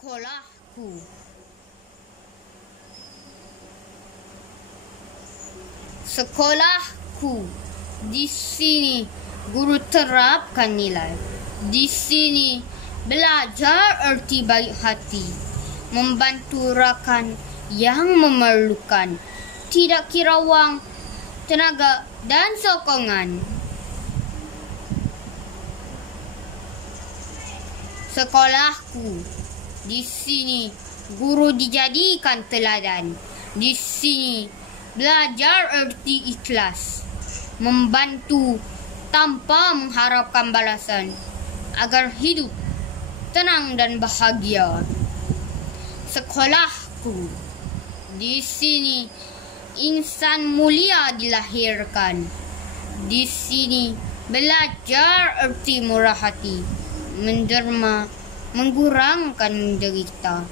sekolahku. Sekolahku. Di sini guru terapkan nilai. Di sini belajar erti baik hati, membantu rakan yang memerlukan, tidak kira wang, tenaga dan sokongan. Sekolahku. Di sini guru dijadikan teladan. Di sini belajar erti ikhlas, membantu tanpa mengharapkan balasan, agar hidup tenang dan bahagia. Sekolahku. Di sini insan mulia dilahirkan. Di sini belajar erti murah hati, menderma, mengurangkan derita,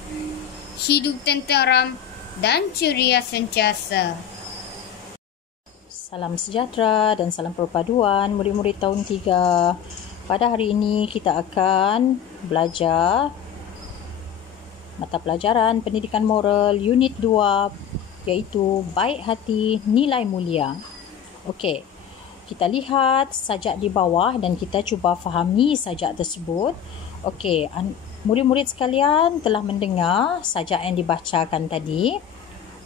hidup tenteram dan ceria sentiasa. Salam sejahtera dan salam perpaduan murid-murid tahun 3. Pada hari ini kita akan belajar mata pelajaran pendidikan moral unit 2 iaitu baik hati nilai mulia. Okey. Kita lihat sajak di bawah dan kita cuba fahami sajak tersebut. Okey, murid-murid sekalian telah mendengar sajak yang dibacakan tadi,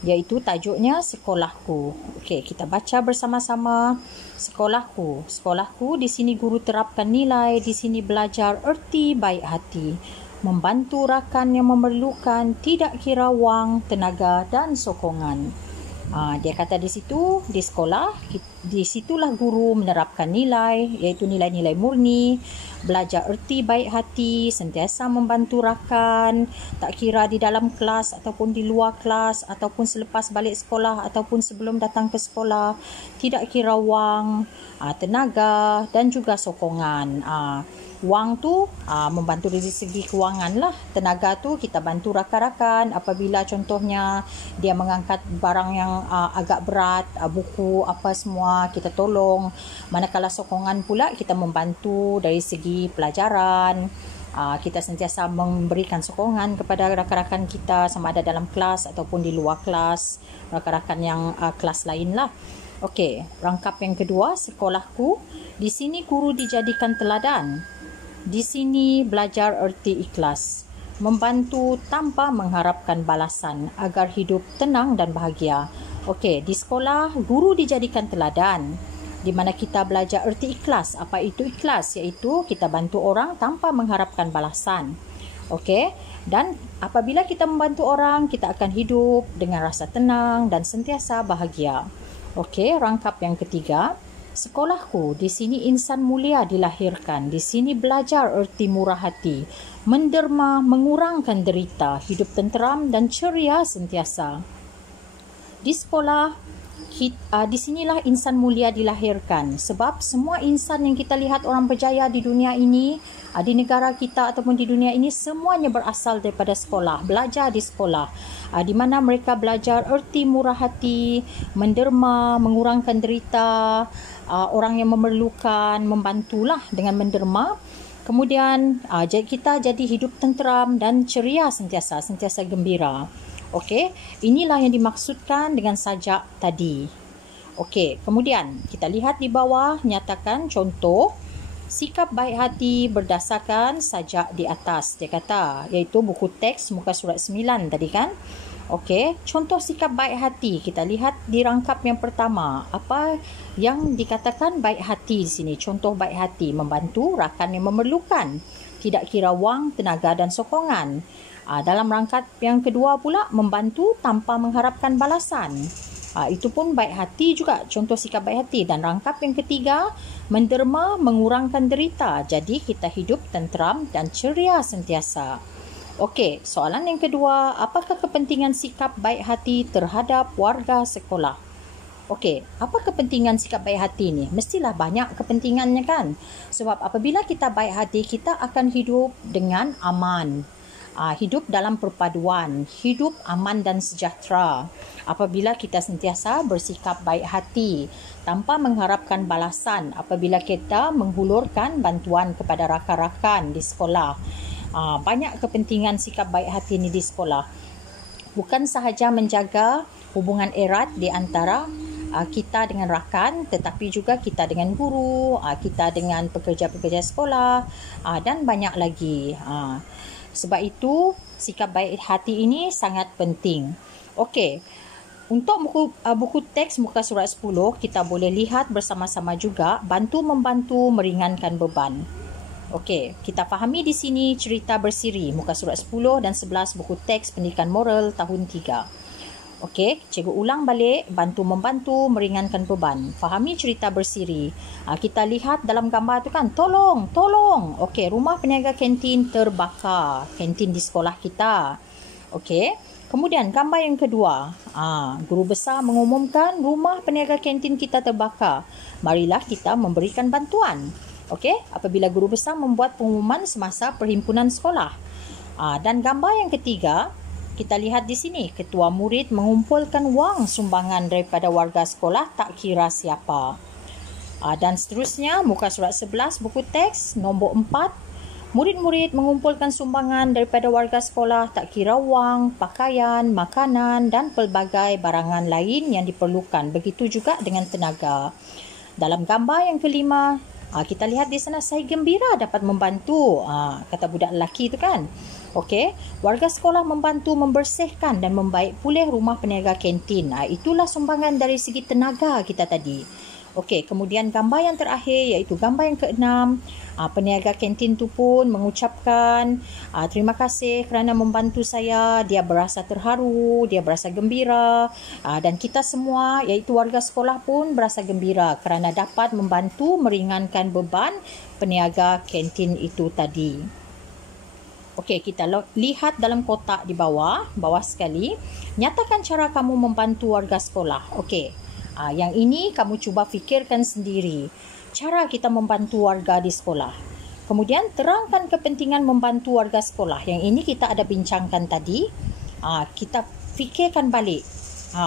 iaitu tajuknya sekolahku. Okey, kita baca bersama-sama. Sekolahku. Sekolahku, di sini guru terapkan nilai, di sini belajar erti baik hati, membantu rakan yang memerlukan, tidak kira wang, tenaga dan sokongan. Dia kata di situ, di sekolah, di situlah guru menerapkan nilai, iaitu nilai-nilai murni, belajar erti baik hati, sentiasa membantu rakan, tak kira di dalam kelas ataupun di luar kelas, ataupun selepas balik sekolah ataupun sebelum datang ke sekolah, tidak kira wang, tenaga dan juga sokongan. Wang tu membantu dari segi kewangan lah. Tenaga tu kita bantu rakan-rakan apabila contohnya dia mengangkat barang yang agak berat, buku apa semua kita tolong. Manakala sokongan pula kita membantu dari segi pelajaran. Kita sentiasa memberikan sokongan kepada rakan-rakan kita sama ada dalam kelas ataupun di luar kelas, rakan-rakan yang kelas lain lah. Okey, rangkap yang kedua, sekolahku. Di sini guru dijadikan teladan. Di sini belajar erti ikhlas, membantu tanpa mengharapkan balasan agar hidup tenang dan bahagia. Okey, di sekolah guru dijadikan teladan, di mana kita belajar erti ikhlas. Apa itu ikhlas? Iaitu kita bantu orang tanpa mengharapkan balasan. Okey, dan apabila kita membantu orang, kita akan hidup dengan rasa tenang dan sentiasa bahagia. Okey, rangkap yang ketiga. Sekolahku, di sini insan mulia dilahirkan. Di sini belajar erti murah hati, menderma, mengurangkan derita, hidup tenteram dan ceria sentiasa. Di sekolah, di sinilah insan mulia dilahirkan. Sebab semua insan yang kita lihat orang berjaya di dunia ini, di negara kita ataupun di dunia ini, semuanya berasal daripada sekolah, belajar di sekolah. Di mana mereka belajar erti murah hati, menderma, mengurangkan derita, orang yang memerlukan, membantulah dengan menderma. Kemudian kita jadi hidup tenteram dan ceria sentiasa gembira. Okey, inilah yang dimaksudkan dengan sajak tadi. Okey, kemudian kita lihat di bawah, nyatakan contoh sikap baik hati berdasarkan sajak di atas. Dia kata, iaitu buku teks muka surat 9 tadi kan. Okey, contoh sikap baik hati. Kita lihat di rangkap yang pertama. Apa yang dikatakan baik hati di sini? Contoh baik hati, membantu rakan yang memerlukan, tidak kira wang, tenaga dan sokongan. Dalam rangkap yang kedua pula, membantu tanpa mengharapkan balasan. Itu pun baik hati juga, contoh sikap baik hati. Dan rangkap yang ketiga, menderma, mengurangkan derita. Jadi kita hidup tenteram dan ceria sentiasa. Okey, soalan yang kedua, apakah kepentingan sikap baik hati terhadap warga sekolah? Okey, apa kepentingan sikap baik hati ni? Mestilah banyak kepentingannya kan? Sebab apabila kita baik hati, kita akan hidup dengan aman. Hidup dalam perpaduan, hidup aman dan sejahtera. Apabila kita sentiasa bersikap baik hati, tanpa mengharapkan balasan apabila kita menghulurkan bantuan kepada rakan-rakan di sekolah. Banyak kepentingan sikap baik hati ni di sekolah. Bukan sahaja menjaga hubungan erat di antara kita dengan rakan, tetapi juga kita dengan guru, kita dengan pekerja-pekerja sekolah, dan banyak lagi. Sebab itu, sikap baik hati ini sangat penting. Okey, untuk buku teks muka surat 10, kita boleh lihat bersama-sama juga bantu-membantu meringankan beban. Okey, kita fahami di sini cerita bersiri muka surat 10 dan 11 buku teks pendidikan moral tahun 3. Okey, cikgu ulang balik, bantu-membantu meringankan beban. Fahami cerita bersiri. Kita lihat dalam gambar tu kan, tolong. Okey, rumah peniaga kantin terbakar. Kantin di sekolah kita. Okey, kemudian gambar yang kedua. Guru besar mengumumkan rumah peniaga kantin kita terbakar. Marilah kita memberikan bantuan. Okey, apabila guru besar membuat pengumuman semasa perhimpunan sekolah. Dan gambar yang ketiga, kita lihat di sini, ketua murid mengumpulkan wang sumbangan daripada warga sekolah tak kira siapa. Dan seterusnya, muka surat 11 buku teks nombor 4. Murid-murid mengumpulkan sumbangan daripada warga sekolah tak kira wang, pakaian, makanan dan pelbagai barangan lain yang diperlukan. Begitu juga dengan tenaga. Dalam gambar yang kelima, kita lihat di sana, saya gembira dapat membantu. Kata budak lelaki tu kan. Okey, warga sekolah membantu membersihkan dan membaik pulih rumah peniaga kantin. Itulah sumbangan dari segi tenaga kita tadi. Okey, kemudian gambar yang terakhir iaitu gambar yang keenam. Peniaga kantin tu pun mengucapkan terima kasih kerana membantu saya. Dia berasa terharu, dia berasa gembira. Dan kita semua iaitu warga sekolah pun berasa gembira kerana dapat membantu meringankan beban peniaga kantin itu tadi. Okey, kita lihat dalam kotak di bawah sekali. Nyatakan cara kamu membantu warga sekolah. Okey, yang ini kamu cuba fikirkan sendiri. Cara kita membantu warga di sekolah. Kemudian terangkan kepentingan membantu warga sekolah. Yang ini kita ada bincangkan tadi. Kita fikirkan balik.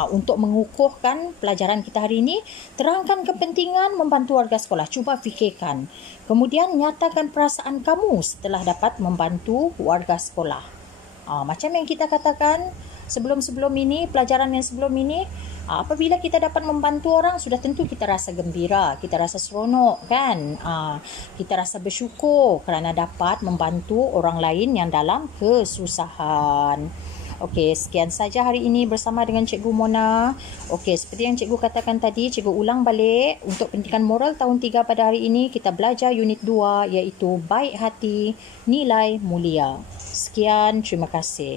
Untuk mengukuhkan pelajaran kita hari ini, terangkan kepentingan membantu warga sekolah. Cuba fikirkan. Kemudian nyatakan perasaan kamu setelah dapat membantu warga sekolah. Macam yang kita katakan sebelum-sebelum ini, pelajaran yang sebelum ini, apabila kita dapat membantu orang, sudah tentu kita rasa gembira, kita rasa seronok kan. Kita rasa bersyukur kerana dapat membantu orang lain yang dalam kesusahan. Okey, sekian saja hari ini bersama dengan Cikgu Mona. Okey, seperti yang Cikgu katakan tadi, Cikgu ulang balik. Untuk pendidikan moral tahun 3 pada hari ini, kita belajar unit 2 iaitu baik hati, nilai mulia. Sekian, terima kasih.